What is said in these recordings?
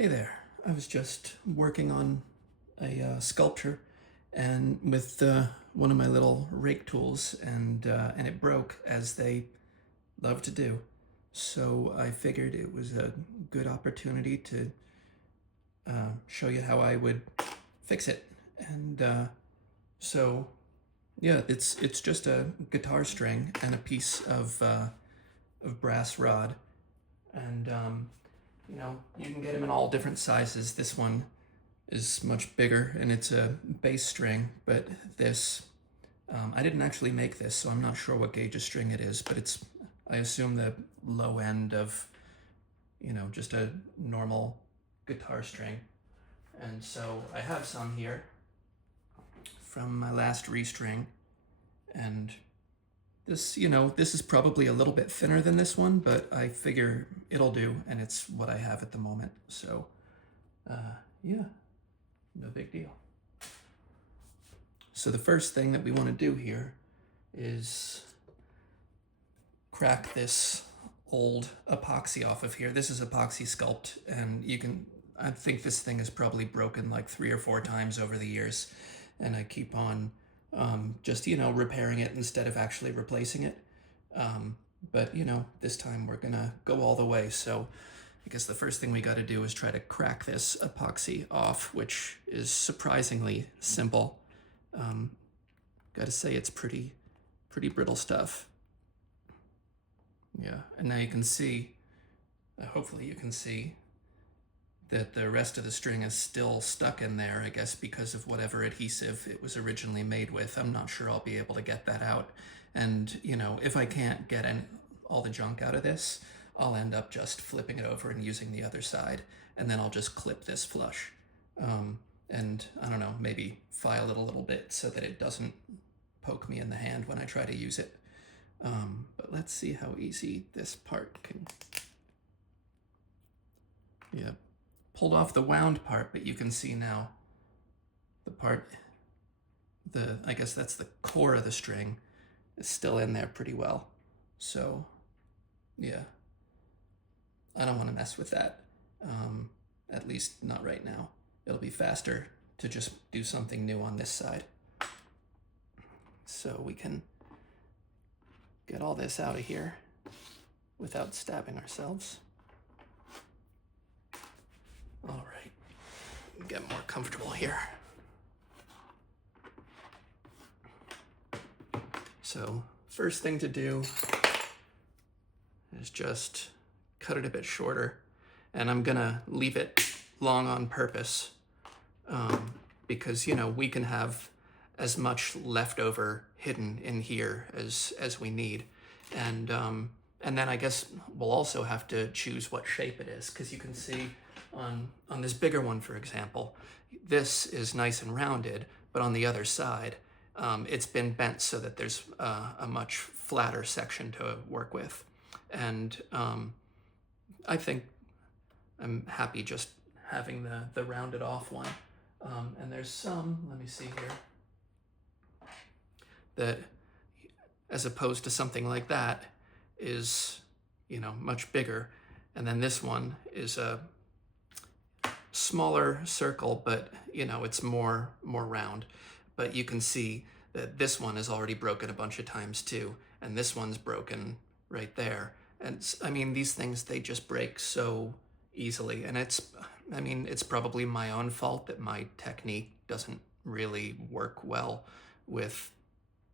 Hey there. I was just working on a sculpture, and with one of my little rake tools, and it broke, as they love to do. So I figured it was a good opportunity to show you how I would fix it. And so yeah, it's just a guitar string and a piece of brass rod, and you can get them in all different sizes. This one is much bigger, and it's a bass string, but this, I didn't actually make this, so I'm not sure what gauge of string it is, but it's, I assume, the low end of, just a normal guitar string. And so I have some here from my last restring, and this is probably a little bit thinner than this one, but I figure it'll do, and it's what I have at the moment. So, yeah, no big deal. So the first thing that we want to do here is crack this old epoxy off of here. This is epoxy Sculpt, and I think this thing is probably broken like 3 or 4 times over the years, and I keep on just repairing it instead of actually replacing it. But this time we're gonna go all the way. So I guess the first thing we got to do is try to crack this epoxy off, which is surprisingly simple. Gotta say, it's pretty brittle stuff. Yeah, and now you can see, hopefully you can see, that the rest of the string is still stuck in there, I guess because of whatever adhesive it was originally made with. I'm not sure I'll be able to get that out. And, if I can't get all the junk out of this, I'll end up just flipping it over and using the other side, and then I'll just clip this flush. And I don't know, maybe file it a little bit so that it doesn't poke me in the hand when I try to use it. But let's see how easy this part can... Yeah, pulled off the wound part, but you can see now the part, I guess that's the core of the string, is still in there pretty well. So, yeah, I don't want to mess with that, at least not right now. It'll be faster to just do something new on this side. So we can get all this out of here without stabbing ourselves. All right, get more comfortable here. So first thing to do is just cut it a bit shorter, and I'm gonna leave it long on purpose, because we can have as much leftover hidden in here as we need, and then I guess we'll also have to choose what shape it is, because you can see on this bigger one, for example, this is nice and rounded, but on the other side, it's been bent so that there's a much flatter section to work with. And I think I'm happy just having the rounded off one. And there's some, let me see here, that as opposed to something like that is, much bigger. And then this one is a smaller circle, but it's more round. But you can see that this one is already broken a bunch of times too, and this one's broken right there. And I mean, these things, they just break so easily, and it's probably my own fault that my technique doesn't really work well with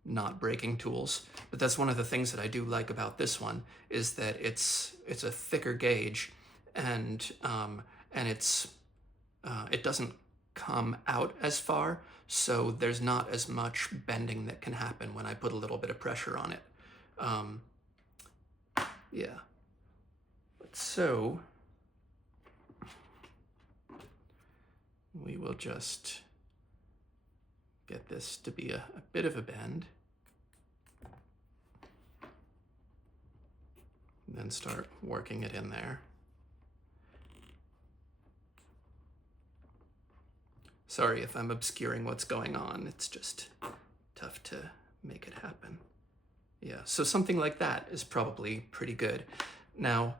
not breaking tools. But that's one of the things that I do like about this one, is that it's a thicker gauge, and it doesn't come out as far, so there's not as much bending that can happen when I put a little bit of pressure on it. Yeah. So we will just get this to be a bit of a bend, and then start working it in there. Sorry if I'm obscuring what's going on. It's just tough to make it happen. Yeah, so something like that is probably pretty good. Now,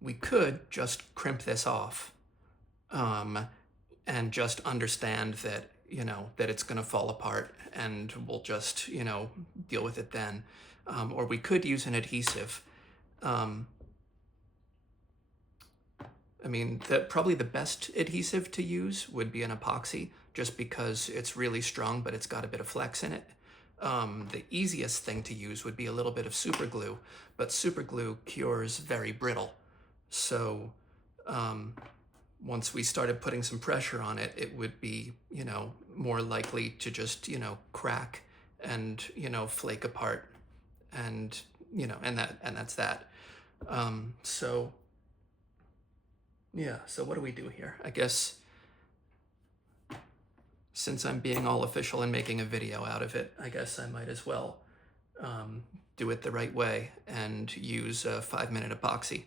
we could just crimp this off, and just understand that, that it's going to fall apart, and we'll just, deal with it then. Or we could use an adhesive. I mean, probably the best adhesive to use would be an epoxy, just because it's really strong, but it's got a bit of flex in it. The easiest thing to use would be a little bit of super glue, but super glue cures very brittle. So once we started putting some pressure on it, it would be, more likely to just, crack and, flake apart, and, and that's that. So yeah, so what do we do here? I guess since I'm being all official and making a video out of it, I guess I might as well do it the right way and use a 5-minute epoxy.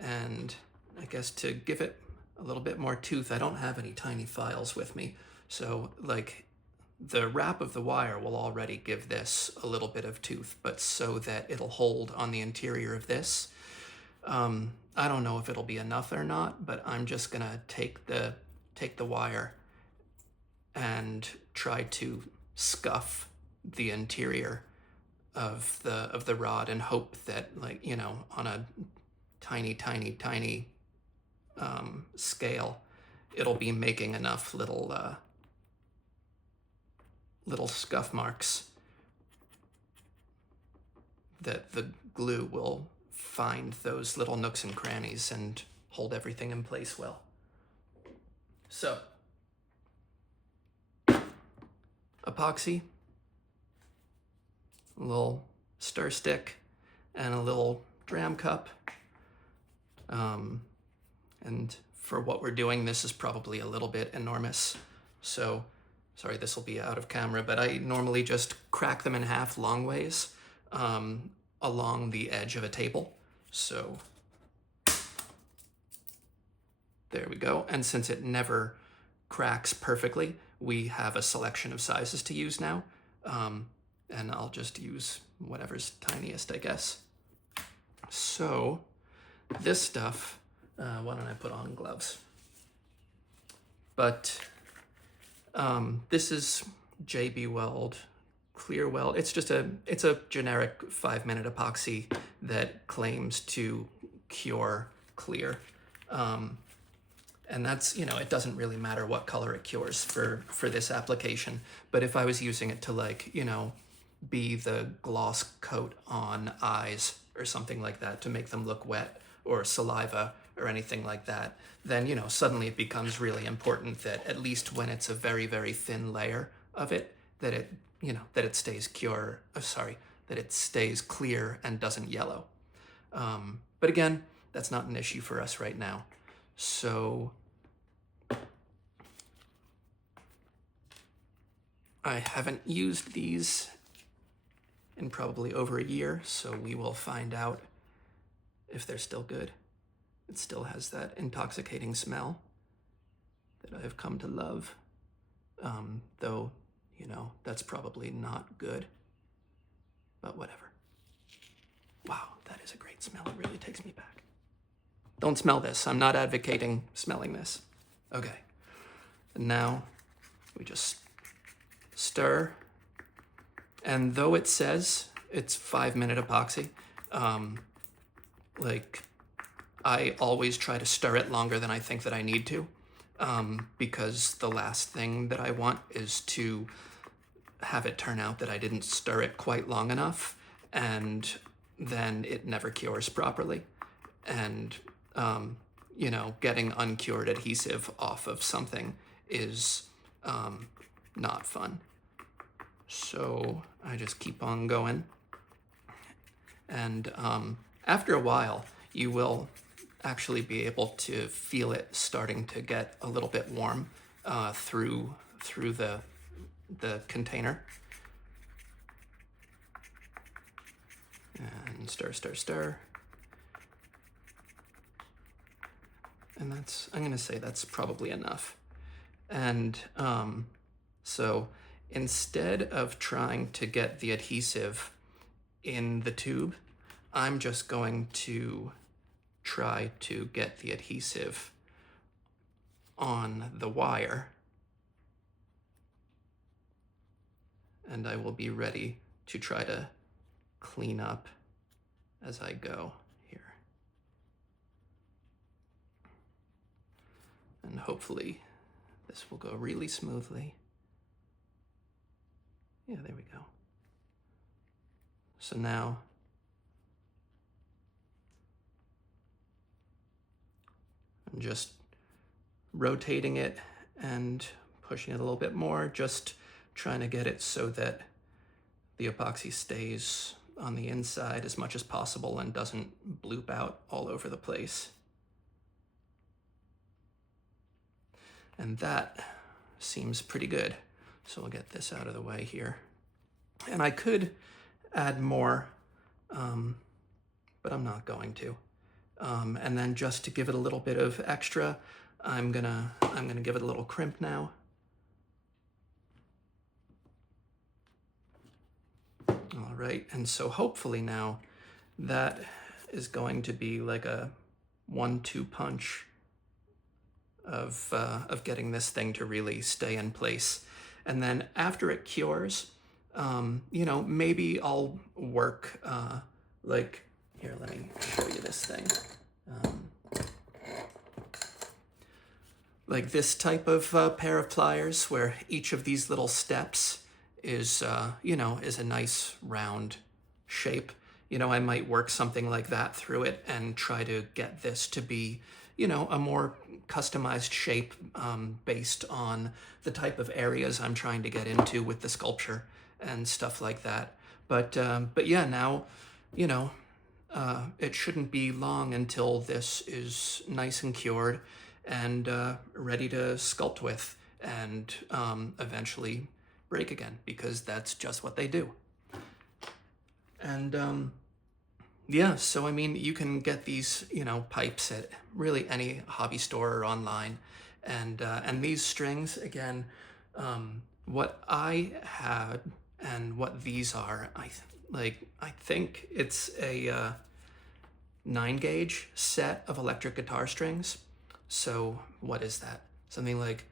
And I guess to give it a little bit more tooth, I don't have any tiny files with me. So like the wrap of the wire will already give this a little bit of tooth, but so that it'll hold on the interior of this. I don't know if it'll be enough or not, but I'm just gonna take the wire and try to scuff the interior of the rod and hope that, like, on a tiny scale, it'll be making enough little scuff marks that the glue will find those little nooks and crannies and hold everything in place well. So, epoxy, a little stir stick, and a little dram cup. And for what we're doing, this is probably a little bit enormous. So, sorry, this will be out of camera, but I normally just crack them in half long ways along the edge of a table. So there we go. And since it never cracks perfectly, we have a selection of sizes to use now. And I'll just use whatever's tiniest, I guess. So this stuff, why don't I put on gloves? But this is JB Weld Clear Weld. It's a generic 5-minute epoxy that claims to cure clear. And that's, it doesn't really matter what color it cures for this application. But if I was using it to, like, be the gloss coat on eyes or something like that to make them look wet, or saliva or anything like that, then, suddenly it becomes really important that at least when it's a very, very thin layer of it, that it, that it stays that it stays clear and doesn't yellow. But again, that's not an issue for us right now. So I haven't used these in probably over a year, so we will find out if they're still good. It still has that intoxicating smell that I've come to love, though, that's probably not good, but whatever. Wow, that is a great smell. It really takes me back. Don't smell this. I'm not advocating smelling this. Okay, and now we just stir. And though it says it's 5-minute epoxy, like, I always try to stir it longer than I think that I need to, because the last thing that I want is to have it turn out that I didn't stir it quite long enough, and then it never cures properly. And, getting uncured adhesive off of something is not fun. So I just keep on going. And after a while, you will actually be able to feel it starting to get a little bit warm through the container. And stir. And I'm gonna say that's probably enough. And so instead of trying to get the adhesive in the tube, I'm just going to try to get the adhesive on the wire, and I will be ready to try to clean up as I go here. And hopefully this will go really smoothly. Yeah, there we go. So now I'm just rotating it and pushing it a little bit more, just trying to get it so that the epoxy stays on the inside as much as possible and doesn't bloop out all over the place. And that seems pretty good. So I'll get this out of the way here. And I could add more, but I'm not going to. And then just to give it a little bit of extra, I'm gonna give it a little crimp now. All right, and so hopefully now that is going to be like a 1-2 punch of getting this thing to really stay in place. And then after it cures, you know, maybe I'll work like, here, let me show you this thing. Like this type of pair of pliers where each of these little steps is, you know, is a nice round shape. You know, I might work something like that through it and try to get this to be, you know, a more customized shape based on the type of areas I'm trying to get into with the sculpture and stuff like that. But yeah, now, you know, it shouldn't be long until this is nice and cured and ready to sculpt with and eventually break again, because that's just what they do. And yeah, so I mean, you can get these, you know, pipes at really any hobby store or online. And these strings, again, what I had and what these are, I think it's a 9-gauge set of electric guitar strings. So what is that? Something like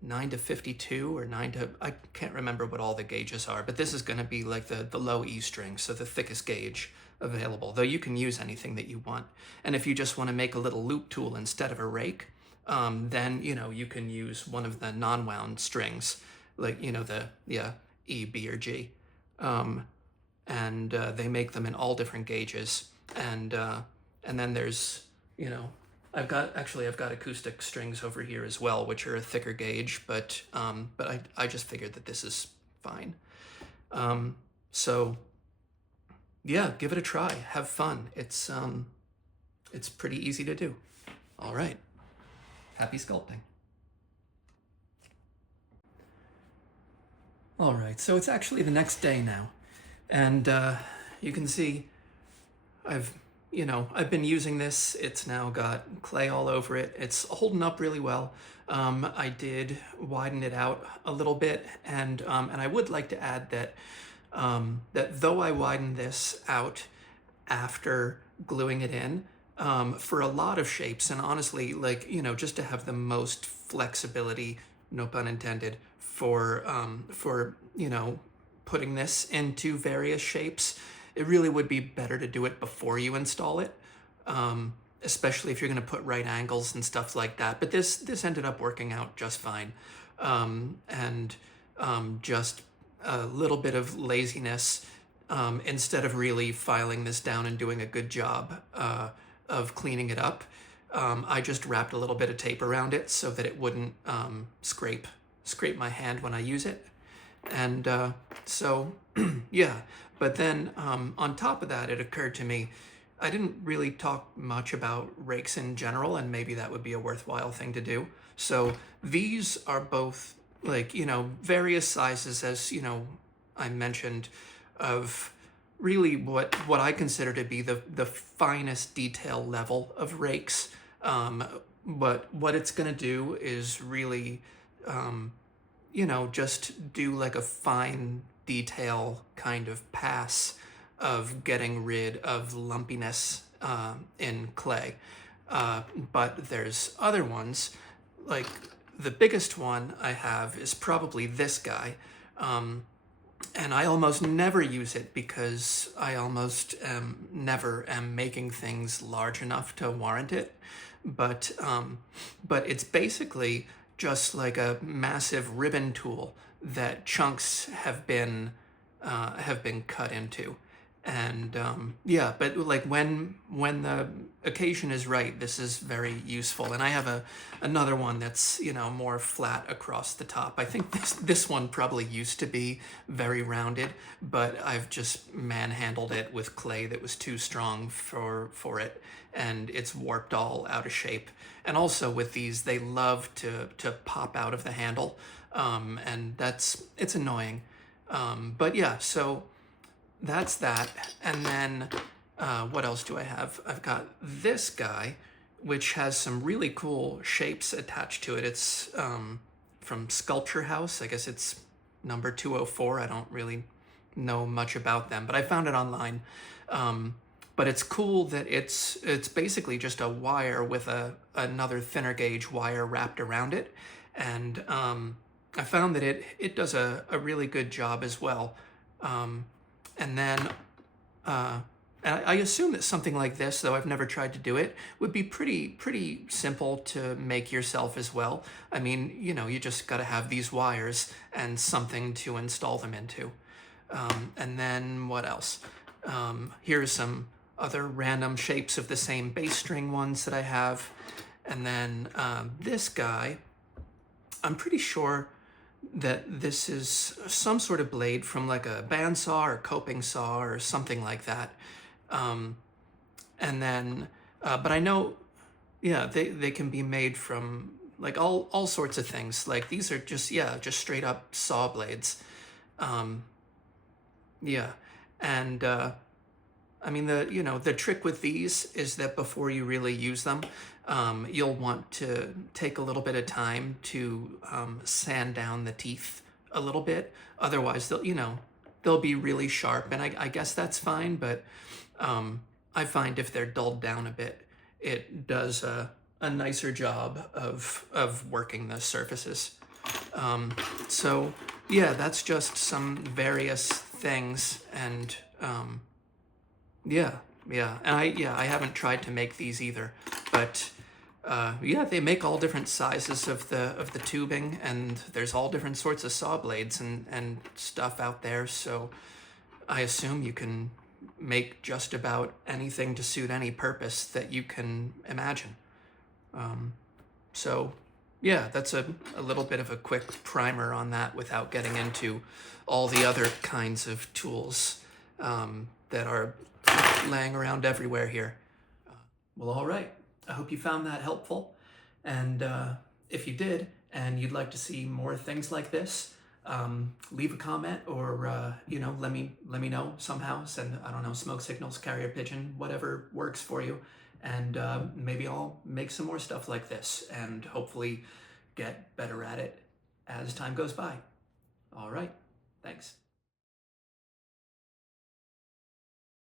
9 to 52 or 9 to, I can't remember what all the gauges are, but this is going to be like the low E string, so the thickest gauge available, though you can use anything that you want. And if you just want to make a little loop tool instead of a rake, then, you know, you can use one of the non-wound strings, like, you know, the, yeah, E, B, or G. And they make them in all different gauges. And then there's, you know, I've got acoustic strings over here as well, which are a thicker gauge, but I just figured that this is fine. So yeah, give it a try, have fun. It's pretty easy to do. All right, happy sculpting. All right, so it's actually the next day now, and you can see I've been using this. It's now got clay all over it. It's holding up really well. I did widen it out a little bit, and I would like to add that that though I widened this out after gluing it in, for a lot of shapes, and honestly, like, you know, just to have the most flexibility, no pun intended, for you know, putting this into various shapes, it really would be better to do it before you install it, especially if you're going to put right angles and stuff like that. But this ended up working out just fine, and just a little bit of laziness, instead of really filing this down and doing a good job of cleaning it up, I just wrapped a little bit of tape around it so that it wouldn't scrape my hand when I use it. And so yeah, but then on top of that, it occurred to me, I didn't really talk much about rakes in general, and maybe that would be a worthwhile thing to do. So these are both, like, you know, various sizes, as, you know, I mentioned, of really what I consider to be the finest detail level of rakes. But what it's going to do is really, you know, just do like a fine detail kind of pass of getting rid of lumpiness in clay. But there's other ones, like the biggest one I have is probably this guy. And I almost never use it because I almost never am making things large enough to warrant it. But it's basically just like a massive ribbon tool that chunks have been cut into. And yeah, but like when the occasion is right, this is very useful. And I have another one that's, you know, more flat across the top. I think this one probably used to be very rounded, but I've just manhandled it with clay that was too strong for it, and it's warped all out of shape. And also with these, they love to pop out of the handle, and it's annoying. But yeah, so that's that. And then what else do I have? I've got this guy, which has some really cool shapes attached to it. It's from Sculpture House. I guess it's number 204. I don't really know much about them, but I found it online. But it's cool that it's basically just a wire with another thinner gauge wire wrapped around it. And I found that it does a really good job as well. And then, and I assume that something like this, though I've never tried to do it, would be pretty simple to make yourself as well. I mean, you know, you just got to have these wires and something to install them into. And then what else? Here's some other random shapes of the same bass string ones that I have. And then this guy, I'm pretty sure that this is some sort of blade from like a bandsaw or coping saw or something like that. And then, but I know, yeah, they can be made from like all sorts of things. Like these are just, yeah, just straight up saw blades. Yeah. And, I mean, the trick with these is that before you really use them, you'll want to take a little bit of time to sand down the teeth a little bit. Otherwise, they'll be really sharp, and I guess that's fine. But I find if they're dulled down a bit, it does a nicer job of working the surfaces. So yeah, that's just some various things, and yeah, and I haven't tried to make these either, but yeah, they make all different sizes of the tubing, and there's all different sorts of saw blades and stuff out there. So I assume you can make just about anything to suit any purpose that you can imagine. So yeah, that's a little bit of a quick primer on that without getting into all the other kinds of tools that are laying around everywhere here. Well, all right. I hope you found that helpful. And if you did, and you'd like to see more things like this, leave a comment, or let me know somehow. Send, I don't know, smoke signals, carrier pigeon, whatever works for you. And maybe I'll make some more stuff like this and hopefully get better at it as time goes by. All right. Thanks.